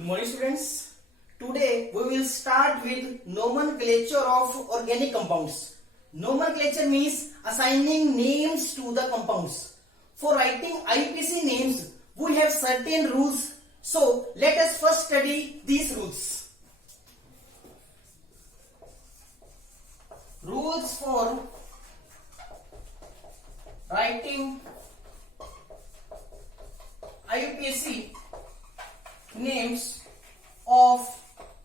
Good morning, students. Today we will start with nomenclature of organic compounds. Nomenclature means assigning names to the compounds. For writing IUPAC names, we have certain rules. So let us first study these rules. Rules for writing IUPAC names of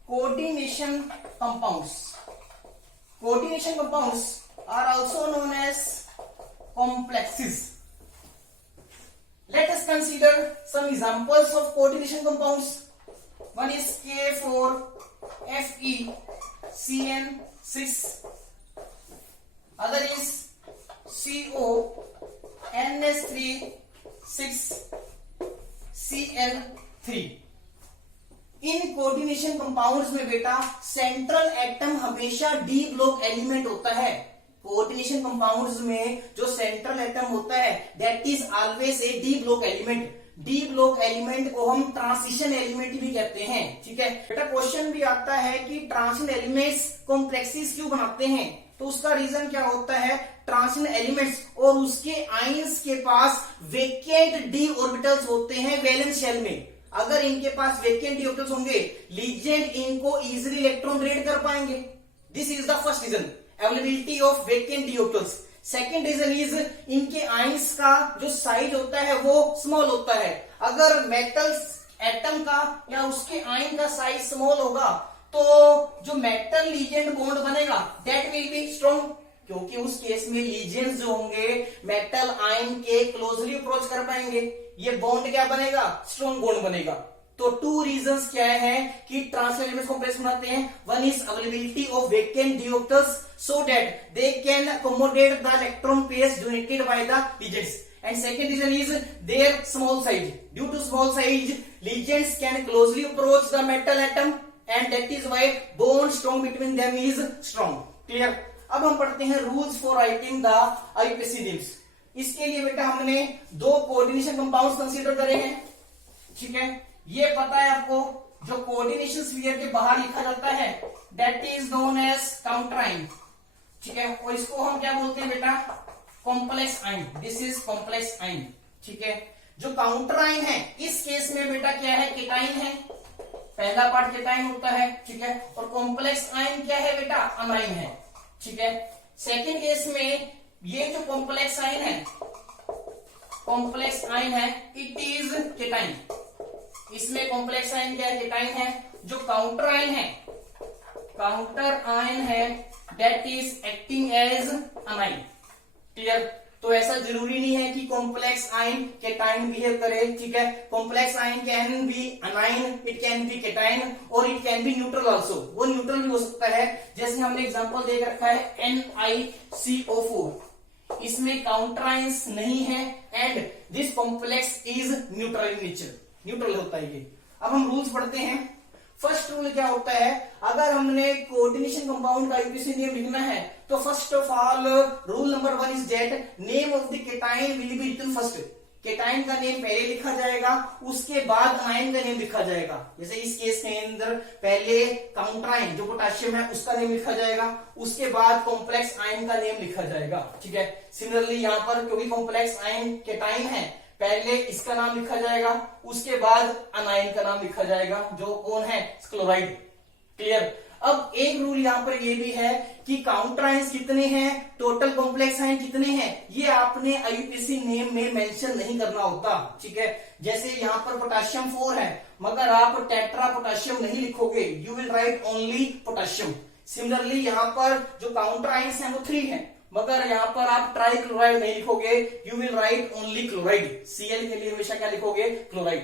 coordination compounds. Coordination compounds are also known as complexes. Let us consider some examples of coordination compounds. One is K4FeCN6. Other is CONS3 6Cl3. In coordination compounds में बेटा central atom हमेशा D block element होता है. Coordination compounds में जो central atom होता है that is always A D block element. D block element को हम ट्रांजिशन एलिमेंट भी कहते हैं. ठीक है बेटा, क्वेश्चन भी आता है कि ट्रांजिशन एलिमेंट्स कॉम्प्लेक्सेस क्यों बनाते हैं. तो उसका रीजन क्या होता है, ट्रांजिशन एलिमेंट्स और उसके आयंस के पास वेकेंट डी ऑर्बिटल्स होते हैं वैलेंस शेल में. अगर इनके पास वेकेंट डी ऑर्बिटल्स होंगे, लीजेंड इनको इजीली इलेक्ट्रॉन ट्रेड कर पाएंगे. This is the first reason, availability of vacant d orbitals. Second reason is इनके आयंस का जो साइज होता है वो स्मॉल होता है. अगर मेटल एटम का या उसके आयन का साइज स्मॉल होगा तो जो मेटल लीजेंड बॉन्ड बनेगा दैट विल बी स्ट्रॉन्ग, क्योंकि उस केस में लीजेंड्स जो होंगे मेटल आयन के क्लोजली अप्रोच कर पाएंगे. ये बॉन्ड क्या बनेगा, स्ट्रॉन्ग बॉन्ड बनेगा. तो टू रीजंस क्या है कि ट्रांजिशन एलिमेंट्स कॉम्प्लेक्स बनाते हैं. One is availability of vacant d orbitals so that they can accommodate the electron pairs donated by the legends. And second reason is their small size. Due to small size, ligands can closely approach the metal atom, and that is why bond strong between them is strong. Clear? अब हम पढ़ते हैं rules for writing the IUPAC names. इसके लिए बेटा हमने दो coordination compounds consider करे हैं. ठीक है, ये पता है आपको, जो कोऑर्डिनेशन स्फीयर के बाहर लिखा जाता है that is known as counter ion. ठीक है, और इसको हम क्या बोलते हैं बेटा, complex ion. This is complex ion. ठीक है, जो काउंटर आयन है इस केस में बेटा क्या है, केटाइन है. पहला पार्ट केटाइन होता है. ठीक है, और कॉम्प्लेक्स आयन क्या है बेटा, अनाइन है. ठीक है, सेकेंड केस में ये जो कॉम्प्लेक्स आयन है, कॉम्प्लेक्स आयन है, इट इज केटाइन. इसमें कॉम्प्लेक्स आयन क्या है, केटाइन है. जो काउंटर आयन है, काउंटर आयन है that is acting as anion. Clear? तो ऐसा जरूरी नहीं है कि कॉम्प्लेक्स आयन केटाइन बिहेव करे. ठीक है, complex ion can be anion, it can be cation और it can be neutral also. वो न्यूट्रल भी हो सकता है. जैसे हमने एग्जांपल दे रखा है NiCO4. इसमें काउंटर आयंस नहीं है and this complex is neutral in nature. Neutral होता है ये. अब हम रूल्स पढ़ते हैं. फर्स्ट रूल क्या होता है, अगर हमने कोऑर्डिनेशन कंपाउंड का आईयूपीएसी नेम लिखना है तो first of all rule number 1 is that name of the cation will be written first. Cation का नेम पहले लिखा जाएगा, उसके बाद अनाइन का नेम लिखा जाएगा. जैसे इस केस के अंदर पहले काउंटर आयन जो पोटेशियम है उसका नेम लिखा जाएगा, उसके बाद कॉम्प्लेक्स आयन का नेम लिखा जाएगा. ठीक है, सिमिलरली यहां पर क्योंकि कॉम्प्लेक्स आयन केटाइन है, पहले इसका नाम लिखा जाएगा, उसके बाद अनाइन का नाम लिखा जाएगा जो कौन है, क्लोराइड. क्लियर? अब एक रूल यहां पर ये भी है कि काउंटर आयंस कितने हैं, टोटल कॉम्प्लेक्स आयन कितने हैं, ये आपने आईयूपीएसी नेम में मेंशन नहीं करना होता. ठीक है, जैसे यहां पर पोटेशियम 4 है मगर आप टेट्रा पोटेशियम नहीं लिखोगे, you will right only potassium. Similarly यहां पर जो काउंटर आयंस हैं वो 3 हैं मगर यहां पर आप ट्राई क्लोराइड नहीं लिखोगे, you will right only chloride. Cl के लिए हमेशा क्या लिखोगे, क्लोराइड.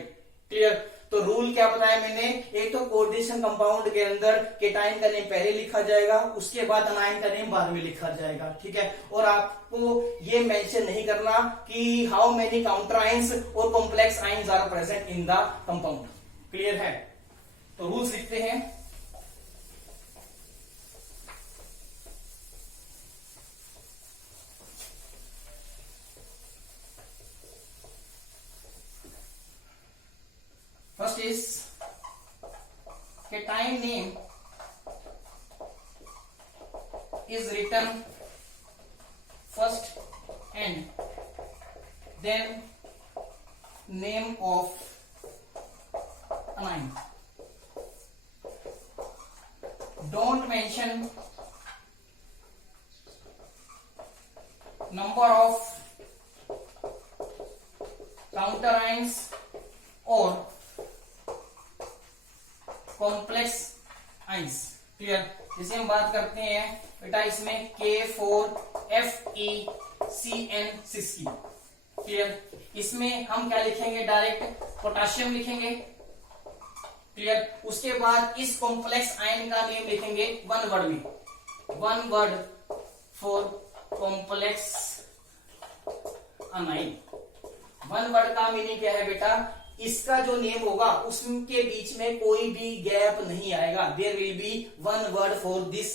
क्लियर? तो रूल क्या बताया मैंने, एक तो कोऑर्डिनेशन कंपाउंड के अंदर केटाइन का नेम पहले लिखा जाएगा, उसके बाद अनाइन का नेम बाद में लिखा जाएगा. ठीक है, और आपको ये मेंशन नहीं करना कि हाउ मेनी काउंटर आयंस और complex ions are present in the compound. Clear है? तो रूल्स लिखते हैं. First is cation name is written first and then name of anion. Don't mention number of counter ions or complex ions. Clear. जैसे हम बात करते हैं बेटा इसमें K4FeCN6 की। क्लियर। इसमें हम क्या लिखेंगे, डायरेक्ट पोटाशियम लिखेंगे। क्लियर। उसके बाद इस कॉम्प्लेक्स आयन का नेम लिखेंगे वन वर्ड में, one word for complex anion. One word का मीनिंग क्या है बेटा, इसका जो नेम होगा उसके बीच में कोई भी गैप नहीं आएगा। There will be one word for this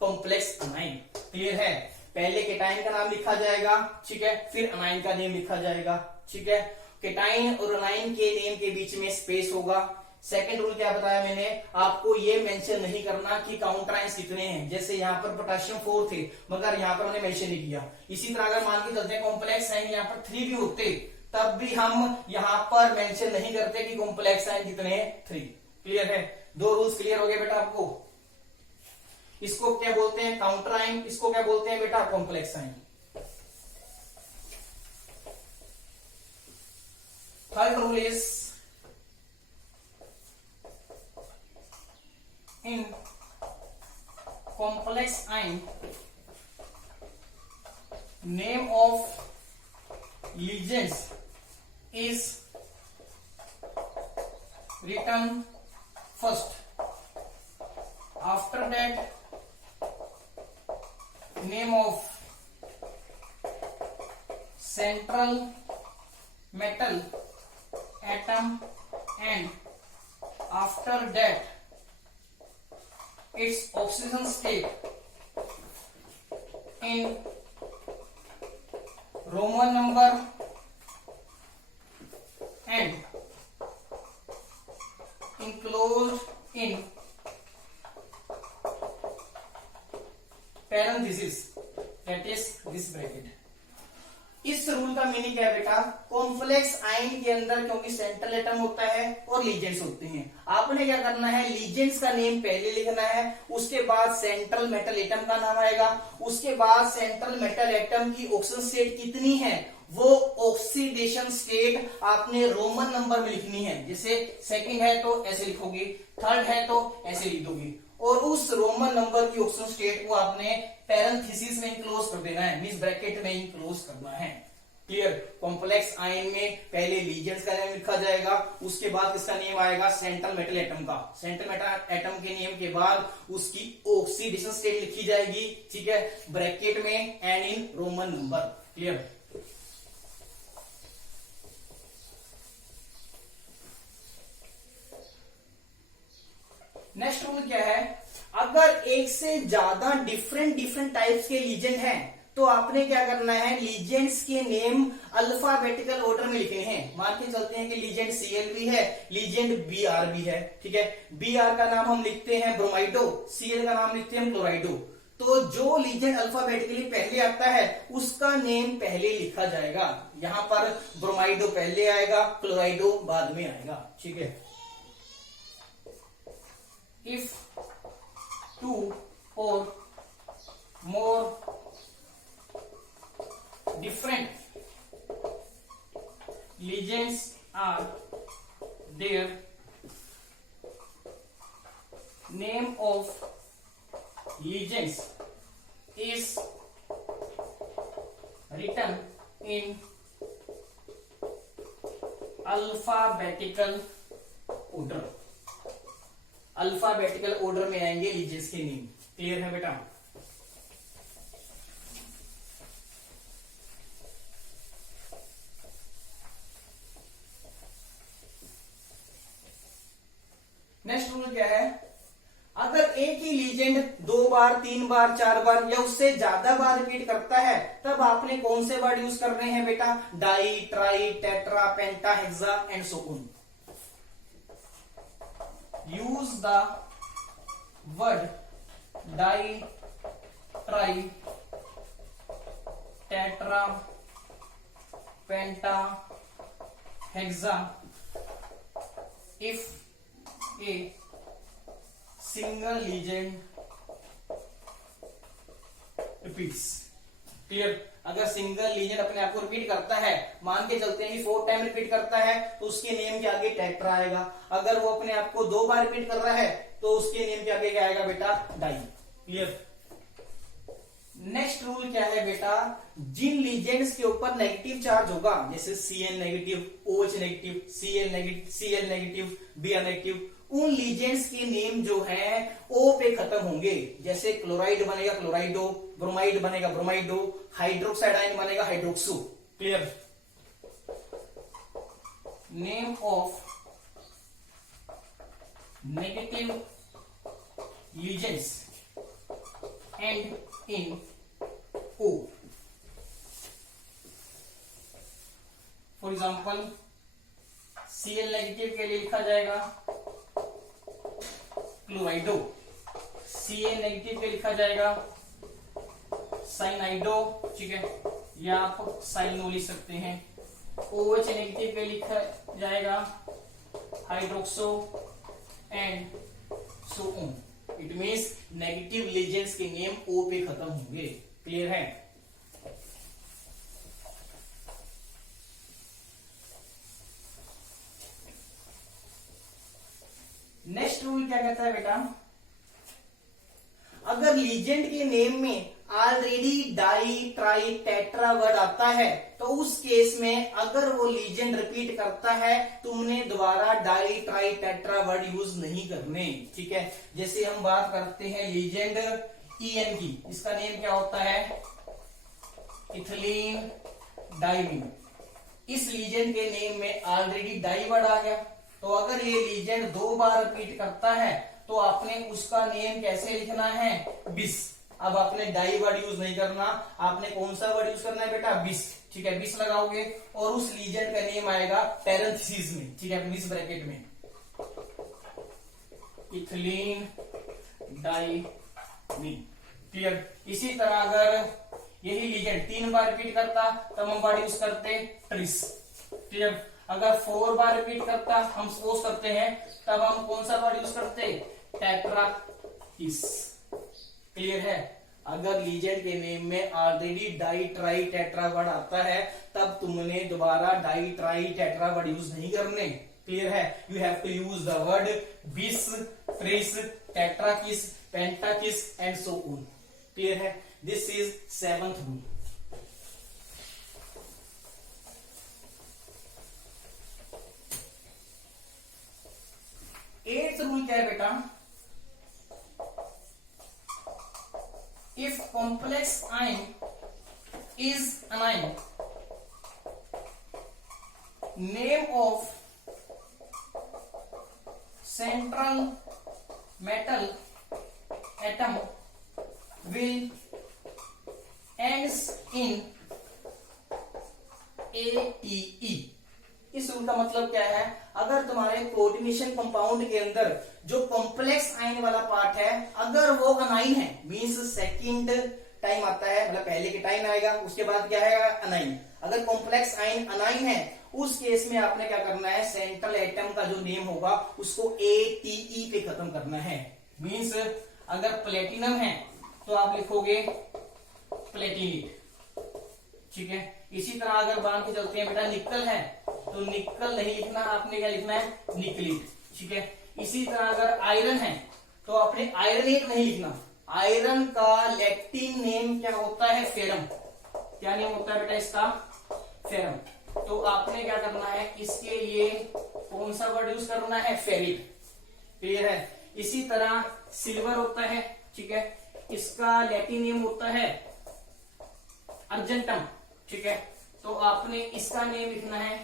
complex anion. Clear है। पहले केटाइन का नाम लिखा जाएगा, ठीक है, फिर अनाइन का नेम लिखा जाएगा, ठीक है। केटाइन और अनाइन के नेम के बीच में स्पेस होगा। सेकेंड रूल क्या बताया मैंने आपको, ये मेंशन नहीं करना कि काउंटर आयंस कितने हैं। जैसे यहाँ पर पोटेशियम 4 थे मगर यहाँ पर हमने मेंशन नहीं किया। इसी तरह अगर मान के चलते हैं कॉम्प्लेक्स आयन यहाँ पर 3 भी होते तब भी हम यहाँ पर मेंशन नहीं करते कि कॉम्प्लेक्स आयन कितने हैं, 3। क्लियर है। दो रूल्स क्लियर हो गए बेटा आपको। इसको क्या बोलते हैं, काउंटर आयन, इसको क्या बोलते हैं बेटा, complex ion. Third rule is in complex ion name of ligands is written first, after that name of central metal atom and after that its oxidation state in Roman number and enclosed in parenthesis, that is this bracket। इस rule का meaning क्या है बेटा, complex ion के अंदर क्योंकि central atom होता है और लीजेंड्स होते हैं, आपने क्या करना है, लीजेंड्स का नेम पहले लिखना है, उसके बाद सेंट्रल मेटल एटम का नाम आएगा, उसके बाद सेंट्रल मेटल एटम की ऑक्सीजन स्टेट कितनी है वो ऑक्सीडेशन स्टेट आपने रोमन नंबर में लिखनी है। जैसे सेकंड है तो ऐसे लिखोगे, थर्ड है तो ऐसे लिख दोगे, और उस रोमन नंबर की ऑक्सीजन स्टेट को आपने पैरेंथेसिस में क्लोज कर देना है, मींस ब्रैकेट में ही क्लोज करना है। क्लियर। कॉम्प्लेक्स आयन में पहले लीजेंड्स का नेम लिखा जाएगा, उसके बाद इसका नेम आएगा सेंट्रल मेटल एटम का, सेंट्रल मेटल एटम के नेम के बाद उसकी ऑक्सीडेशन स्टेट लिखी जाएगी, ठीक है, ब्रैकेट में and in Roman number. Clear. Next rule क्या है, अगर एक से ज्यादा डिफरेंट टाइप्स के लीजेंड हैं तो आपने क्या करना है, लीजेंड्स के नेम अल्फाबेटिकल ऑर्डर में लिखने हैं। मान के चलते हैं कि लीजेंड Cl भी है, लीजेंड Br भी है, ठीक है। Br का नाम हम लिखते हैं ब्रोमाइडो, Cl का नाम लिखते हैं क्लोराइडो। तो जो लीजेंड अल्फाबेटिकली पहले आता है उसका नेम पहले लिखा जाएगा। यहां पर ब्रोमाइडो पहले आएगा, क्लोराइडो बाद में आएगा, ठीक है। If two or more different lesions are there, name of lesions is written in alphabetical order। Alphabetical order में आएंगे लीजेंड्स के नेम। क्लियर है बेटा। नेक्स्ट रूल क्या है, अगर एक ही लीजेंड 2 बार 3 बार 4 बार या उससे ज्यादा बार रिपीट करता है तब आपने कौन से वर्ड यूज करने हैं बेटा, di, tri, tetra, penta, hexa and so on. Use use the word di tri tetra penta hexa if a single ligand repeats. Clear? अगर सिंगल लीजेंड अपने आप को रिपीट करता है, मान के चलते हैं कि 4 टाइम रिपीट करता है, तो उसके नेम के आगे टेट्रा आएगा। अगर वो अपने आप को 2 बार रिपीट कर रहा है तो उसके नेम के आगे क्या आएगा बेटा? डाई। क्लियर? नेक्स्ट रूल क्या है बेटा? जिन लीजेंड्स के ऊपर नेगेटिव चार्ज होगा, जैसे Cn negative, OH negative, Cl negative, Br negative, उन लीजेंड्स के नेम जो है O पे खत्म होंगे। जैसे क्लोराइड बनेगा क्लोराइडो, ब्रोमाइड बनेगा ब्रोमाइडो, हाइड्रोक्साइड आयन बनेगा hydroxo. Clear? Name of negative legends and in O। For example Cl negative के लिए लिखा जाएगा क्लोराइडो, Ca नेगेटिव के लिखा जाएगा साइनाइडो, ठीक है, या आप साइनो लिख सकते हैं। OH नेगेटिव के लिखा जाएगा hydroxo and so on. It means negative legends के नेम O पे खत्म होंगे। क्लियर है? नेक्स्ट रूल क्या कहता है बेटा? अगर लीजेंड के नेम में already di tri tetra word आता है तो उस केस में अगर वो लीजेंड रिपीट करता है तुमने दोबारा di tri tetra word use नहीं करने। ठीक है? जैसे हम बात करते हैं लीजेंड EN की, इसका नेम क्या होता है? Ethylene diamine. इस लीजेंड के नेम में ऑलरेडी डाई वर्ड आ गया, तो अगर ये लीजेंड 2 बार रिपीट करता है तो आपने उसका नेम कैसे लिखना है? बिस। अब आपने डाई वर्ड यूज नहीं करना, आपने कौन सा वर्ड यूज करना है बेटा? बिस। ठीक है? बिस लगाओगे और उस लीजेंड का नेम आएगा पैरेंथेसिस में, ठीक है, बिस ब्रैकेट में, इथिलीन डाइमीन। क्लियर? इसी तरह अगर यही लीजेंड 3 बार रिपीट करता तब हम वर्ड यूज करते ट्रिस। क्लियर? अगर 4 बार रिपीट करता, हम सपोज करते हैं, तब हम कौन सा वर्ड यूज करते? टेट्राकिस। क्लियर है? अगर लीजेंड के नेम में already di tri tetra word आता है तब तुमने दोबारा di tri tetra word use नहीं करने। क्लियर है? You have to use the word bis, tris, tetrakis, pentakis and so on. Clear है? This is 7th rule. Eighth rule क्या है बेटा? If complex ion is anion, name of central metal atom will ends in ATE। इस rule का मतलब क्या है? अगर तुम्हारे कोऑर्डिनेशन कंपाउंड के अंदर जो कॉम्प्लेक्स आयन वाला पार्ट है अगर वो अनाइन है, मींस सेकंड टाइम आता है, मतलब पहले के टाइम आएगा उसके बाद क्या है? अनाइन। अगर कॉम्प्लेक्स आयन अनाइन है उस केस में आपने क्या करना है? सेंट्रल एटम का जो नेम होगा उसको ATE पे खत्म करना है। मींस अगर प्लेटिनम है तो आप लिखोगे प्लेटिनेट। ठीक है? इसी तरह अगर मान के चलते हैं बेटा निकल है तो निकल नहीं लिखना, आपने क्या लिखना है? निकलेट। ठीक है? इसी तरह अगर आयरन है तो आपने आयरनेट नहीं लिखना। आयरन का लैटिन नेम क्या होता है? फेरम। क्या नेम होता है बेटा इसका? फेरम। तो आपने क्या करना है? इसके लिए कौन सा वर्ड यूज करना है? फेरिट। क्लियर है? इसी तरह सिल्वर होता है, ठीक है, इसका लैटिन नेम होता है अर्जेंटम। ठीक है? तो आपने इसका नेम लिखना है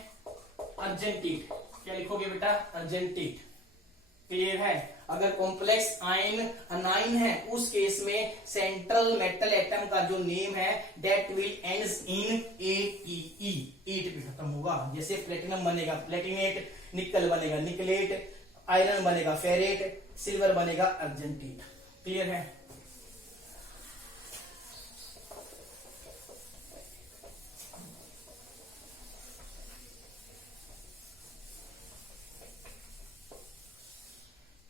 अर्जेंटीट। क्या लिखोगे बेटा? अर्जेंटीट। क्लियर है? अगर कॉम्प्लेक्स आयन अनाइन है उस केस में सेंट्रल मेटल एटम का जो नेम है that will ends in ATE। ईट पे खत्म होगा। जैसे प्लेटिनम बनेगा प्लेटिनेट, निकल बनेगा निकलेट, आयरन बनेगा फेरेट, सिल्वर बनेगा अर्जेंटीन। क्लियर है?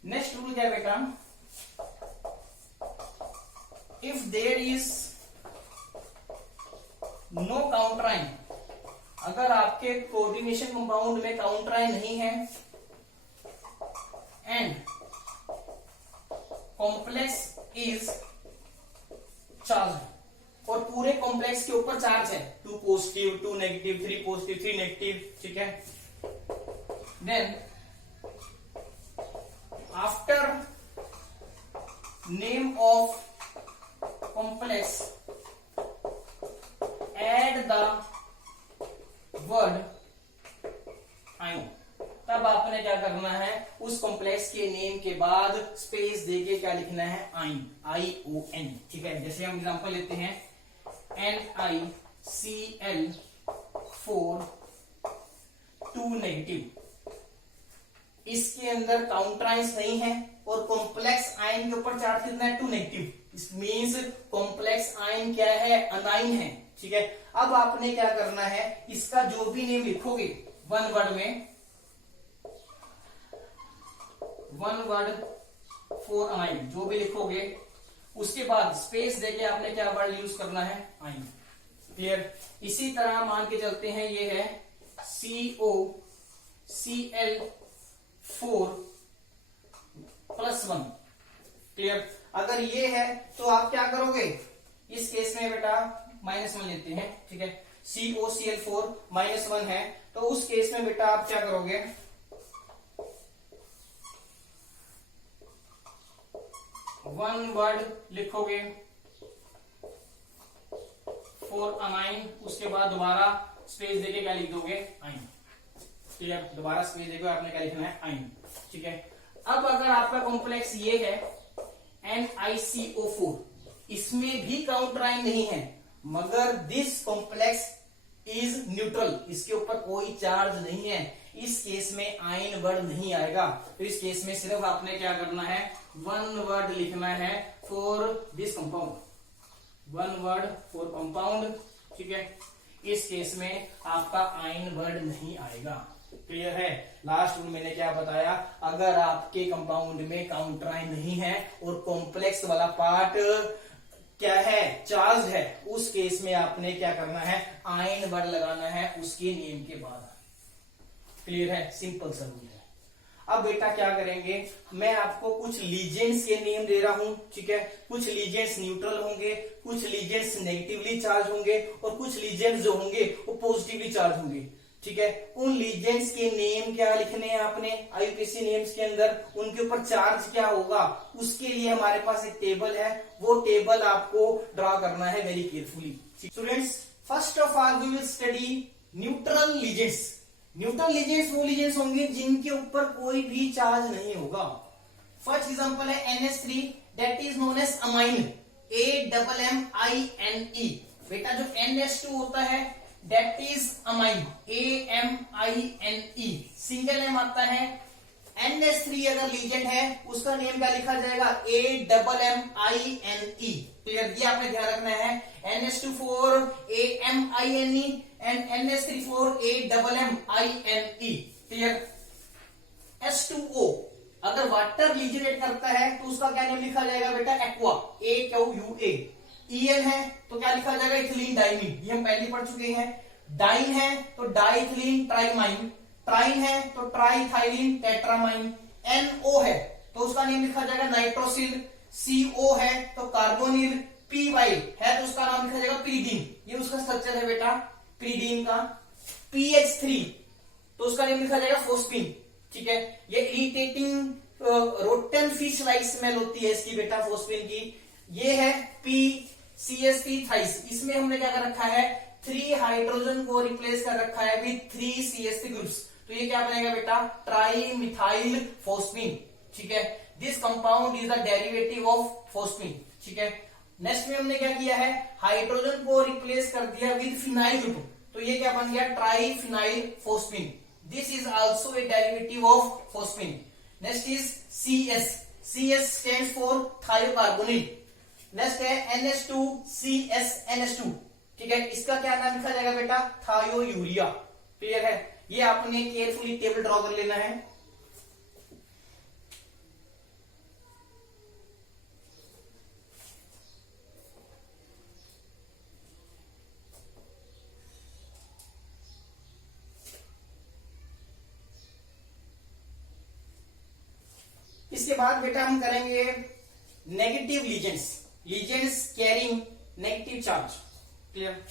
नेक्स्ट रूल क्या है बेटा, इफ देयर इज नो काउंटराइन, अगर आपके कोऑर्डिनेशन कंपाउंड में काउंटराइन नहीं है, एंड कॉम्प्लेक्स इज चार्ज, और पूरे कॉम्प्लेक्स के ऊपर चार्ज है, 2 पॉजिटिव 2 नेगेटिव 3 पॉजिटिव 3 नेगेटिव, ठीक है, then after name of complex add the word ion। तब आपने क्या करना है, उस कॉम्प्लेक्स के नेम के बाद स्पेस देके क्या लिखना है, आइन, ION, ठीक है। जैसे हम एग्जांपल लेते हैं NiCl4 2 नेगेटिव, इसके अंदर काउंटराइंस नहीं है और कॉम्प्लेक्स आयन के ऊपर चार्ज कितना है, 2 नेगेटिव, इस मीन्स कॉम्प्लेक्स आयन क्या है, अनाइन है, ठीक है। अब आपने क्या करना है, इसका जो भी नेम लिखोगे वन वर्ड फॉर अनाइन, जो भी लिखोगे उसके बाद स्पेस देके आपने क्या वर्ड यूज करना है, आयन। क्लियर? इसी तरह मान के चलते हैं, ये है COCl4+1। क्लियर? अगर ये है तो आप क्या करोगे, इस केस में बेटा -1 लेते हैं, ठीक है, COCl4 -1 है, तो उस केस में बेटा आप क्या करोगे, वन वर्ड लिखोगे फॉर अनाइन, उसके बाद दोबारा स्पेस देके क्या लिख दोगे, आइन। क्लियर? दोबारा स्पेस देके आपने क्या लिखना है, आइन, ठीक है। अब अगर आपका कॉम्प्लेक्स ये है NiCO4, इसमें भी काउंटराइन नहीं है, मगर दिस कॉम्प्लेक्स इज न्यूट्रल, इसके ऊपर कोई चार्ज नहीं है, इस केस में आयन वर्ड नहीं आएगा। तो इस केस में सिर्फ आपने क्या करना है, वन वर्ड लिखना है for this compound, one word for compound, ठीक है। इस केस में आपका आयन वर्ड नहीं आएगा। क्लियर है? लास्ट में मैंने क्या बताया, अगर आपके कंपाउंड में काउंटराइन नहीं है और कॉम्प्लेक्स वाला पार्ट क्या है, चार्ज है, उस केस में आपने क्या करना है, आयन वर्ड लगाना है उसके नेम के बाद। क्लियर है? सिंपल सा रूल है। अब बेटा क्या करेंगे, मैं आपको कुछ लीजेंड्स के नेम दे रहा हूं, ठीक है। कुछ लीजेंड्स न्यूट्रल होंगे, कुछ लीजेंड्स नेगेटिवली चार्ज होंगे और कुछ लीजेंड्स जो होंगे वो पॉजिटिवली चार्ज होंगे, ठीक है। उन लीजेंड्स के नेम क्या लिखने हैं आपने आईयूपीएसी नेम्स के अंदर, उनके ऊपर चार्ज क्या होगा, उसके लिए हमारे पास एक टेबल है, वो टेबल आपको ड्रॉ करना है very carefully. Students, first of all we will study neutral ligands. Neutral ligands वो लीजेंड्स होंगे जिनके ऊपर कोई भी चार्ज नहीं होगा। फर्स्ट एग्जांपल है NH3, that is known as ammine, AMMINE। बेटा जो NH2 होता है that is amine, AMINE। Single M आता है। NH3 अगर लीजेंड है उसका नेम क्या लिखा जाएगा, AMMINE। क्लियर? ये आपने ध्यान रखना है। NH2 AMINE and NH3 AMMINE। Clear? H2O अगर वाटर लीजनेट करता है तो उसका क्या नेम लिखा जाएगा बेटा, एक्वा, AQUA। EN है तो क्या लिखा जाएगा, इथिलीन डाइमीन, ये हम पहले पढ़ चुके हैं। डाइन है तो डाइथिलीन ट्राइमाइन, ट्राइन है तो ट्राइथाइलिन टेट्रामाइन। NO है तो उसका नेम लिखा जाएगा नाइट्रोसिल। CO है तो कार्बोनिल। PY है तो उसका नाम लिखा जाएगा पीडीन, ये उसका स्ट्रक्चर है बेटा पीडीन का। PH3 तो उसका नेम लिखा जाएगा फोस्फिन, ठीक है। ये irritating rotten fish like smell होती है इसकी बेटा फोस्फिन की। ये है PCH3 थाइस, इसमें हमने क्या कर रखा है, 3 हाइड्रोजन को रिप्लेस कर रखा है विद 3 CH3 ग्रुप्स, तो ये क्या बनेगा बेटा, ट्राइमिथाइल फोस्फिन, ठीक है। This compound is the derivative of phosphine, ठीक है। नेक्स्ट में हमने क्या किया है, हाइड्रोजन को रिप्लेस कर दिया विद फिनाइल ग्रुप, तो ये क्या बन गया, triphenyl phosphine. This is also a derivative of phosphine. Next is CS, CS stand for thiocarbonyl. Next है NH2CSNH2, ठीक है, इसका क्या नाम लिखा जाएगा बेटा, थायोयूरिया। क्लियर है, ये आपने केयरफुली टेबल ड्रॉ कर लेना है। इसके बाद बेटा हम करेंगे negative legends, legends carrying negative charge. Clear,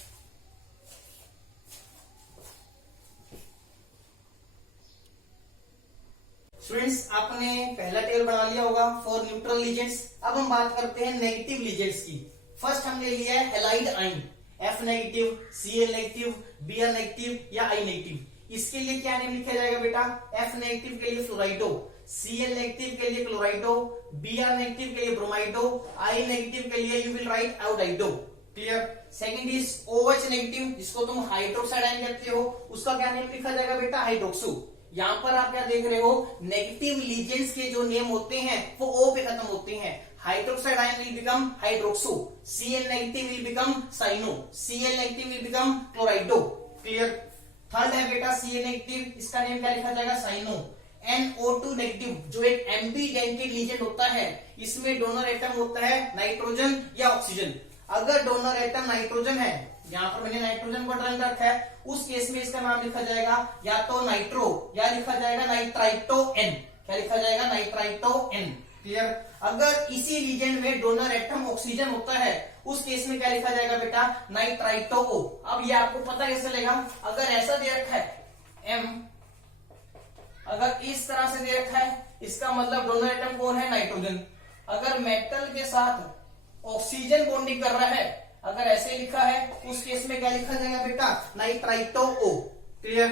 students आपने पहला टेबल बना लिया होगा फॉर न्यूट्रल लीजेंड्स। अब हम बात करते हैं नेगेटिव लीजेंड्स की। फर्स्ट हमने लिया है halide ion, F negative, Cl negative, Br negative या I नेगेटिव। इसके लिए क्या नेम लिखा जाएगा बेटा, F नेगेटिव के लिए फ्लोराइडो, Cl नेगेटिव के लिए क्लोराइडो, Br नेगेटिव के लिए ब्रोमाइडो, I नेगेटिव के लिए you will write iodido. Clear. Second is OH negative, जिसको तुम हाइड्रोक्साइड आयन कहते हो, उसका क्या नेम लिखा जाएगा बेटा, हाइड्रोक्सो। यहां पर आप क्या देख रहे हो, नेगेटिव लीजेंड्स के जो नेम होते हैं वो O पे खत्म होते हैं। Hydroxide ion will become hydroxo, Cl negative will become cyano, Cl negative will become chlorido. Clear. Third है बेटा Ca नेगेटिव, इसका नेम क्या लिखा जाएगा, साइनो। NO2 नेगेटिव जो एक एम्बीडेंटेड लीजेंड होता है, इसमें डोनर एटम होता है नाइट्रोजन या ऑक्सीजन। अगर डोनर एटम नाइट्रोजन है, यहां पर मैंने नाइट्रोजन को ड्रॉ रखा है, उस केस में इसका नाम लिखा जाएगा या तो नाइट्रो या लिखा जाएगा नाइट्राइटो एन। क्या लिखा जाएगा, नाइट्राइटो एन। क्लियर। अगर इसी लीजेंड में डोनर एटम ऑक्सीजन होता है, उस केस में क्या लिखा जाएगा बेटा, नाइट्राइटो ओ। अब ये आपको पता कैसे चलेगा, अगर ऐसा दे रखा है M, अगर इस तरह से दे रखा है, इसका मतलब डोनर एटम कौन है, नाइट्रोजन। अगर मेटल के साथ ऑक्सीजन बॉन्डिंग कर रहा है, अगर ऐसे लिखा है, उस केस में क्या लिखा जाएगा बेटा, नाइट्राइटो ओ। क्लियर।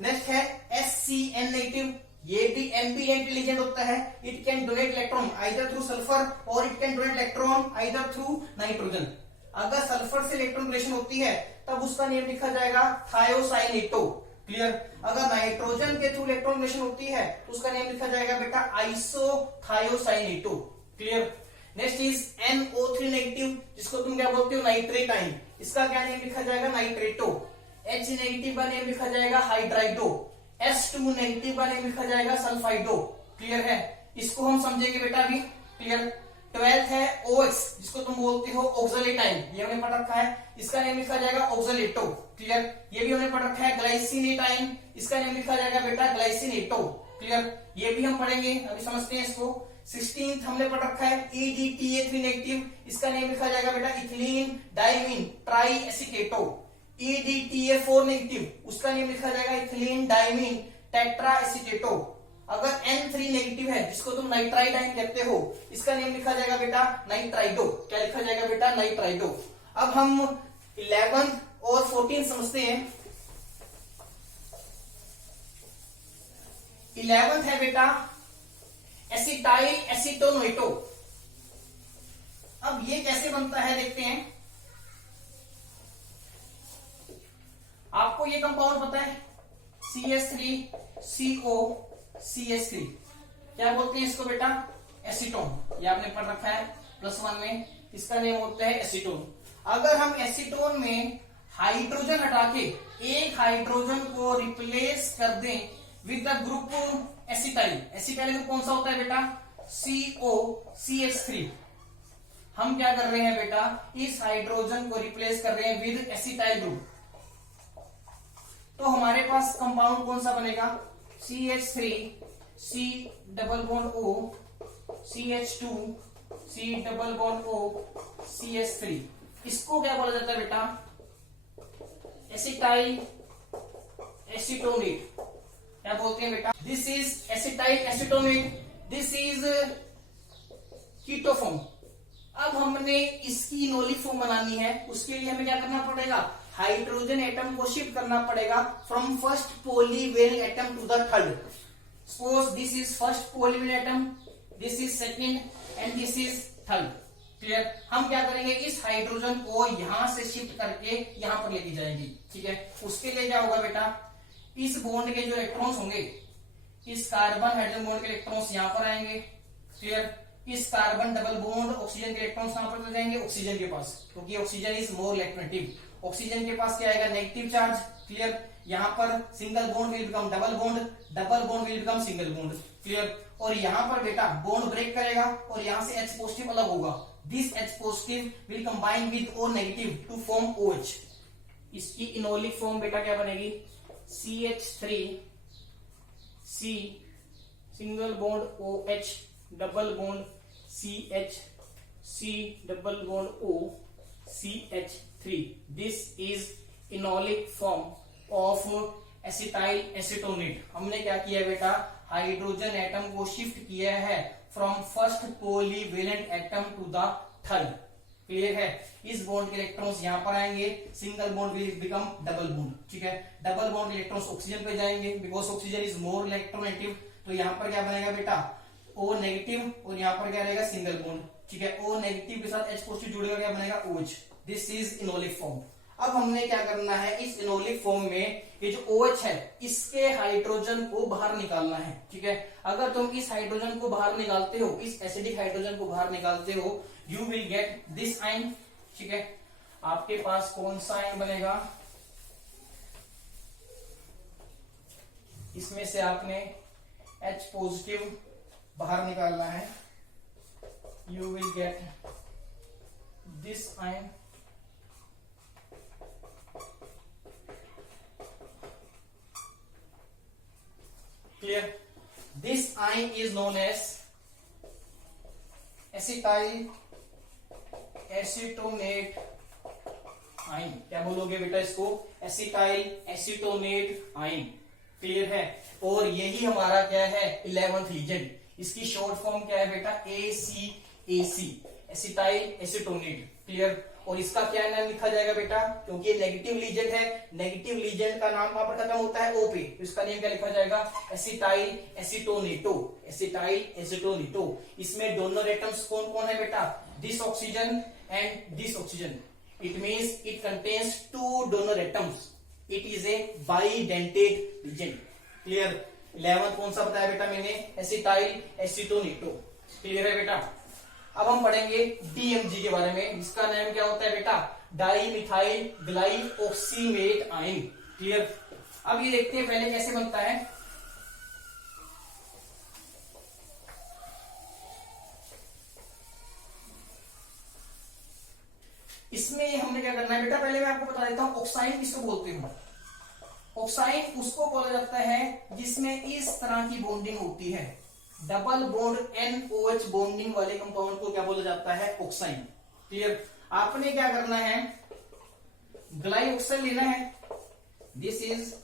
नेक्स्ट है SCN नेगेटिव, ये भी एम्बीडेंट लीजेंड होता है। It can donate electron either through sulphur और it can donate electron either through nitrogen. अगर सल्फर से इलेक्ट्रॉन रिलेशन होती है, तब उसका नेम लिखा जाएगा थायोसाइनेटो। क्लियर। अगर नाइट्रोजन के थ्रू इलेक्ट्रॉन रिलेशन होती है, तो उसका नेम लिखा जाएगा बेटा isothiocyanato. Clear. Next is NO3 negative, जिसको तुम क्या बोलते हो, नाइट्रेट आयन। इसका क्या नेम लिखा जाएगा, नाइट्रेटो। H नेगेटिव का नेम लिखा जाएगा हाइड्राइडो। S2 नेगेटिव का नेम लिखा जाएगा सल्फाइडो। क्लियर है, इसको हम समझेंगे बेटा अभी। क्लियर। 12th है OX, जिसको तुम बोलते हो ऑक्सलेट आयन, ये हमने पढ़ रखा है, इसका नेम लिखा जाएगा ऑक्सलेटो। क्लियर। ये भी हमने पढ़ रखा है ग्लाइसिनेट आयन, इसका नेम लिखा जाएगा बेटा ग्लाइसिनेटो। क्लियर। ये भी हम पढ़ेंगे, अभी समझते हैं इसको। 16th हमने पढ़ रखा है EDTA3 नेगेटिव, इसका नेम लिखा जाएगा बेटा ethylene diamine tri acetato. EDTA4 negative, उसका नेम लिखा जाएगा इथिलीन डाइमीन टेट्रा एसिटेटो। अगर N3 नेगेटिव है, जिसको तुम नाइट्राइड आयन कहते हो, इसका नेम लिखा जाएगा बेटा नाइट्राइडो। क्या लिखा जाएगा बेटा, नाइट्राइडो। अब हम 11 और 14 समझते हैं। 11th है बेटा एसिटाइल एसीटोनोइटो। अब ये कैसे बनता है देखते हैं। आपको ये कंपाउंड पता है, CH3CO CH3, क्या बोलते हैं इसको बेटा, एसीटोन। ये आपने पढ़ रखा है +1 में, इसका नेम होता है एसीटोन। अगर हम एसीटोन में हाइड्रोजन हटा के एक हाइड्रोजन को रिप्लेस कर दें with the group acetyl, acetyl group कौन सा होता है बेटा, COCH3। हम क्या कर रहे हैं बेटा, इस हाइड्रोजन को रिप्लेस कर रहे हैं विद एसिटाइल ग्रुप, तो हमारे पास कंपाउंड कौन सा बनेगा, CH3 C double bond O CH2 C double bond O CH3। इसको क्या बोला जाता है बेटा, एसिटाइल एसीटोनेट। क्या बोलते हैं बेटा, this is acetyl acetonate, this is keto form. अब हमने इसकी इनोलिक फॉर्म बनानी है, उसके लिए हमें क्या करना पड़ेगा, हाइड्रोजन एटम को शिफ्ट करना पड़ेगा from first polyvalent atom to the third. Suppose this is first polyvalent atom, this is second and this is third. Clear. हम क्या करेंगे, इस हाइड्रोजन को यहां से शिफ्ट करके यहां पर लेके जाएंगे। ठीक है, उसके लिए क्या होगा बेटा, इस बॉन्ड के जो इलेक्ट्रॉन्स होंगे, इस कार्बन हाइड्रोजन बॉन्ड के इलेक्ट्रॉन्स यहां पर आएंगे, क्लियर। इस कार्बन डबल बॉन्ड ऑक्सीजन के इलेक्ट्रॉन्स कहां पर जाएंगे, ऑक्सीजन के पास, क्योंकि oxygen is more electronegative. Oxygen के पास क्या आएगा, नेगेटिव चार्ज, क्लियर। यहां पर single bond will become double bond, double bond will become single bond, clear. और यहां पर बेटा बॉन्ड ब्रेक करेगा और यहां से H पॉजिटिव अलग होगा। This H positive will combine with O negative to form OH। इसकी इनोलिक फॉर्म बेटा क्या बनेगी, CH3 C single bond OH double bond CH C double bond O CH3। This is enolic form of acetyl acetonate. हमने क्या किया बेटा, hydrogen atom को shift किया है from first polyvalent atom to the third, clear है। इस bond के इलेक्ट्रॉन्स यहां पर आएंगे, single bond will become double bond, ठीक है। डबल बॉन्ड इलेक्ट्रॉन्स ऑक्सीजन पे जाएंगे, because oxygen is more electronegative. तो यहां पर क्या बनेगा बेटा, O नेगेटिव, और यहां पर क्या रहेगा, सिंगल बॉन्ड, ठीक है। O नेगेटिव के साथ H पॉजिटिव जुड़ेगा, क्या बनेगा, OH। This is enolic form. अब हमने क्या करना है, इस इनोलिक फॉर्म में ये जो OH है इसके हाइड्रोजन को बाहर निकालना है, ठीक है। अगर तुम इस हाइड्रोजन को बाहर निकालते हो, इस एसिडिक हाइड्रोजन को बाहर निकालते हो, you will get this ion, ठीक है। आपके पास कौन सा आयन बनेगा, इसमें से आपने H पॉजिटिव बाहर निकालना है, you will get this ion, clear. This ion is known as acetyl acetonate ion. क्या बोलोगे बेटा इसको, एसिटाइल एसीटोनेट आयन, क्लियर है। और यही हमारा क्या है, 11th लीजेंड। इसकी शॉर्ट फॉर्म क्या है बेटा, ACAC, एसिटाइल एसीटोनेट, क्लियर। और इसका क्या नाम लिखा जाएगा बेटा, क्योंकि ये नेगेटिव लीजेंड है, नेगेटिव लीजेंड का नाम कहां पर खत्म होता है, O पे, तो इसका नेम क्या लिखा जाएगा, एसिटाइल एसीटोनेटो, एसिटाइल एसीटोनेटो। इसमें डोनर एटम्स कौन कौन है बेटा, this oxygen and this oxygen. It means it contains 2 donor atoms, it is a bidentate legend, clear. 11 कौन सा बताया बेटा मैंने, एसिटाइल एसीटोनेटो, क्लियर है बेटा। अब हम पढ़ेंगे DMG के बारे में, जिसका नाम क्या होता है बेटा, डाई मिथाइल ग्लाइऑक्सीमेट आयन, क्लियर। अब ये देखते हैं पहले कैसे बनता है। इसमें हमने क्या करना है बेटा, पहले मैं आपको बता देता हूं ऑक्साइन किसको बोलते हैं। ऑक्साइन उसको बोला जाता है जिसमें इस तरह की बॉन्डिंग होती है, डबल बॉन्ड NOH बॉन्डिंग वाले कंपाउंड को क्या बोला जाता है, ऑक्साइन, क्लियर। आपने क्या करना है, ग्लाइऑक्सल लेना है, दिस इज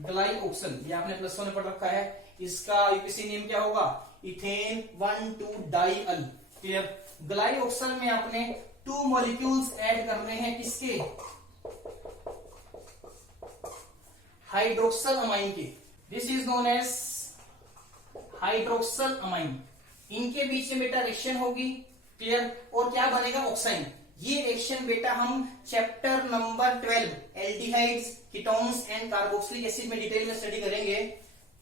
ग्लाइऑक्सल, ये आपने +1 में पढ़ रखा है। इसका यूपीसी नेम क्या होगा, इथेन 1,2-डाइअल, क्लियर। ग्लाइऑक्सल में आपने 2 मॉलिक्यूल्स ऐड करने हैं, किसके, हाइड्रोक्सल अमाइन के। This is known as hydroxyl amine. इनके बीच में बेटा रिएक्शन होगी, क्लियर। और क्या बनेगा, ऑक्साइन। ये रिएक्शन बेटा हम chapter number 12 aldehydes, ketones and carboxylic acid में डिटेल में स्टडी करेंगे।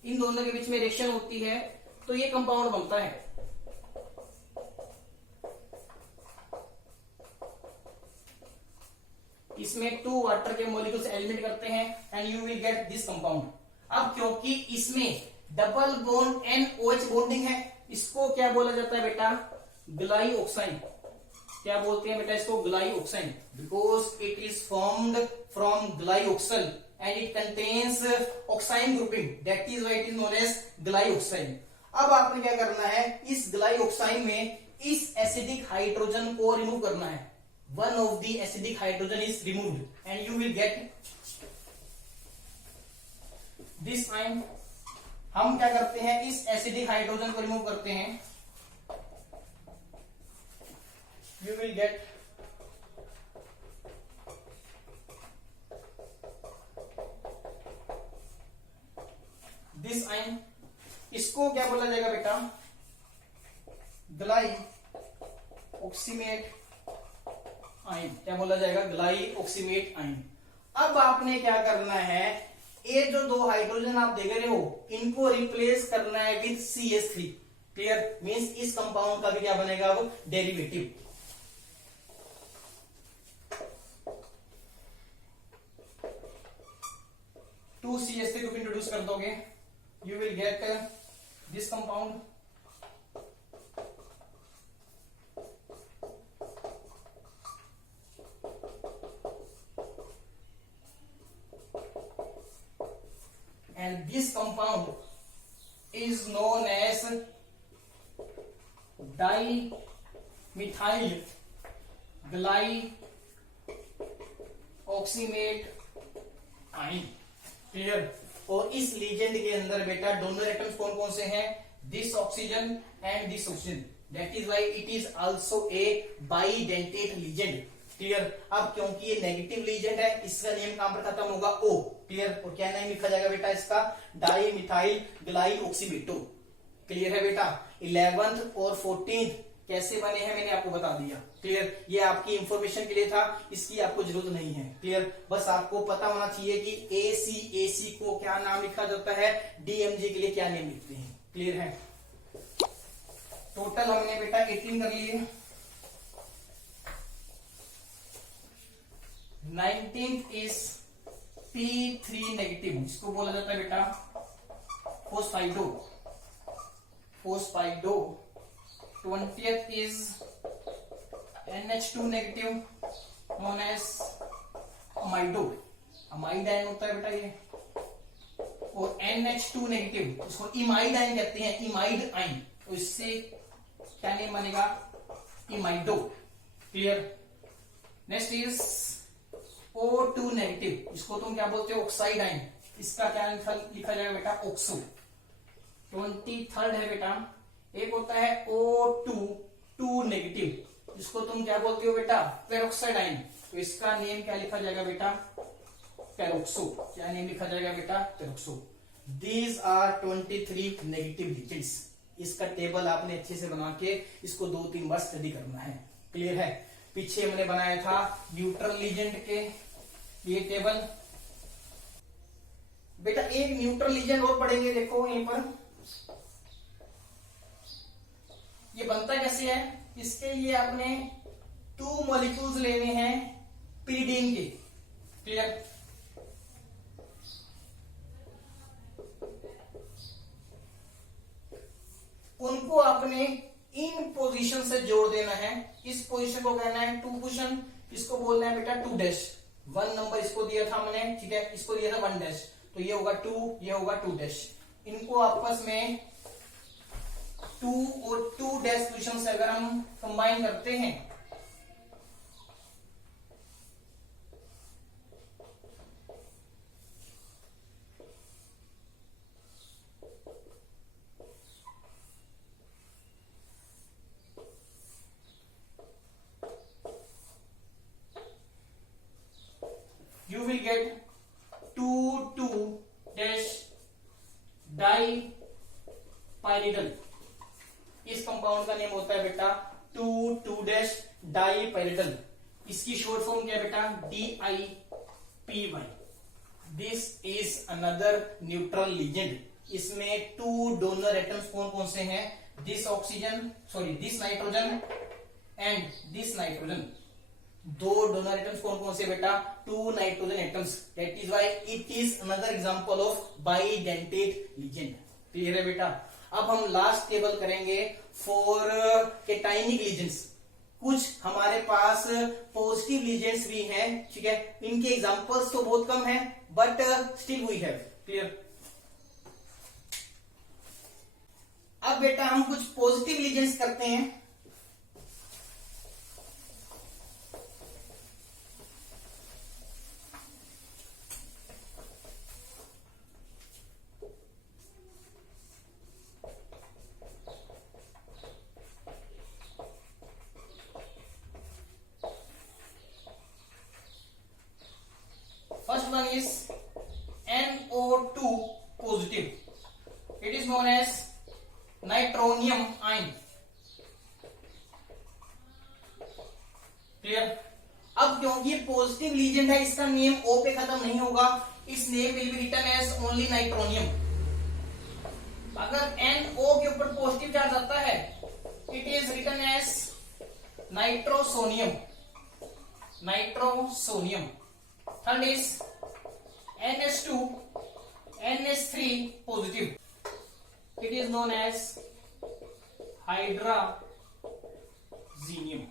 इन दोनों के बीच में रिएक्शन होती है तो ये कंपाउंड बनता है। इसमें 2 वाटर के मॉलिक्यूल्स एलिमिनेट करते हैं and you will get this compound. अब क्योंकि इसमें डबल बॉन्ड NOH बॉन्डिंग है, इसको क्या बोला जाता है बेटा, ग्लाइऑक्साइन। क्या बोलते हैं बेटा इसको, glyoxime, because it is formed from glyoxal and it contains oxime grouping, that is why it is known as glyoxime. अब आपने क्या करना है, इस ग्लाइऑक्साइन में इस एसिडिक हाइड्रोजन को रिमूव करना है। One of the acidic hydrogen is removed and you will get this ion। हम क्या करते हैं, इस एसिडिक हाइड्रोजन को रिमूव करते हैं, you will get this ion। इसको क्या बोला जाएगा बेटा, ग्लाइऑक्सीमेट आयन। क्या बोला जाएगा, ग्लाइऑक्सीमेट आयन। अब आपने क्या करना है, ये जो दो हाइड्रोजन आप देख रहे हो इनको रिप्लेस करना है विद CH3। क्लियर, मींस इस कंपाउंड का भी क्या बनेगा अब डेरिवेटिव। टू CH3 को इंट्रोड्यूस कर दोगे, you will get this compound. And this compound is known as dimethyl glyoximate आइन। क्लियर, और इस लीजेंड के अंदर बेटा डोनर एटम्स कौन कौन से हैं, this oxygen and this oxygen, that is why it is also a bidentate legend. Clear, अब क्योंकि ये नेगेटिव लीजेंड है इसका नेम कहां पर खत्म होगा O। क्लियर, और क्या नेम लिखा जाएगा बेटा इसका, डाइमिथाइल ग्लाइऑक्सीमेटो। क्लियर है बेटा। 11th और 14th कैसे बने हैं मैंने आपको बता दिया। क्लियर, ये आपकी इंफॉर्मेशन के लिए था, इसकी आपको जरूरत नहीं है। क्लियर, बस आपको पता होना चाहिए कि AC को क्या नाम लिखा जाता है, DMG के लिए क्या नेम लिखते हैं। क्लियर है। टोटल हमने बेटा 18 कर लिए। 19th इज P3 नेगेटिव, इसको बोला जाता है बेटा phosphido. 20th is NH2 negative known as amido, amide ion होता है बेटा ये। और NH2 नेगेटिव इसको इमाइड आयन कहते हैं, इमाइड आयन, तो इससे क्या नेम बनेगा, imido. Clear. Next is O2 negative, इसको तुम क्या बोलते हो, ऑक्साइड आयन, इसका क्या लिखा जाएगा बेटा, ऑक्सो। 23rd है बेटा, एक होता है O2 नेगेटिव, इसको तुम क्या बोलते हो बेटा, पेरोक्साइड आयन, तो इसका नेम क्या लिखा जाएगा बेटा, पेरोक्सो। क्या नेम लिखा जाएगा बेटा, peroxo. These are 23 negative ligands. इसका टेबल आपने अच्छे से बना के इसको 2-3 बार स्टडी करना है। क्लियर है। पीछे हमने बनाया था न्यूट्रल लीजेंड के ये टेबल। बेटा एक न्यूट्रल लीजेंड और पढ़ेंगे, देखो यहीं पर ये बनता कैसे है। इसके लिए आपने 2 मॉलिक्यूल्स लेने हैं पिरिडीन के। क्लियर। उनको आपने इन पोजीशन से जोड़ देना है। इस पोजीशन को कहना है 2 पोजीशन, इसको बोलना है बेटा 2 डैश। 1 नंबर इसको दिया था हमने, ठीक है, इसको दिया था 1 डैश, तो ये होगा 2, ये होगा 2 डैश। इनको आपस में 2 और 2 डैश पोजीशन से अगर हम कंबाइन करते हैं you will get 2 dash डाइपाइरिडल। इस कंपाउंड का नेम होता है बेटा 2 डैश डाइपाइरिडल। इसकी शॉर्ट फॉर्म क्या है बेटा, DIPY। This is another neutral legend. इसमें 2 डोनर एटम्स कौन कौन से हैं, this oxygen, sorry this nitrogen and this nitrogen. 2 donor atoms कौन कौन से बेटा, 2 nitrogen atoms. That is why it is another example of bidentate legend. Clear है बेटा। अब हम लास्ट टेबल करेंगे फॉर कैटाइनिक लीजेंड्स। कुछ हमारे पास पॉजिटिव लीजेंड्स भी हैं, ठीक है, इनके एग्जांपल्स तो बहुत कम हैं but still we have. Clear. अब बेटा हम कुछ पॉजिटिव लीजेंड्स करते हैं। First one is NO2 positive. It is known as nitronium ion. Clear. अब क्योंकि ये पॉजिटिव लीजेंड है, इसका नेम O पे खत्म नहीं होगा, इस name will be written as only nitronium. अगर NO के ऊपर पॉजिटिव चार्ज आता है, it is written as nitrosonium, nitrosonium. Third is NH2 NH3 positive, it is known as hydrazinium.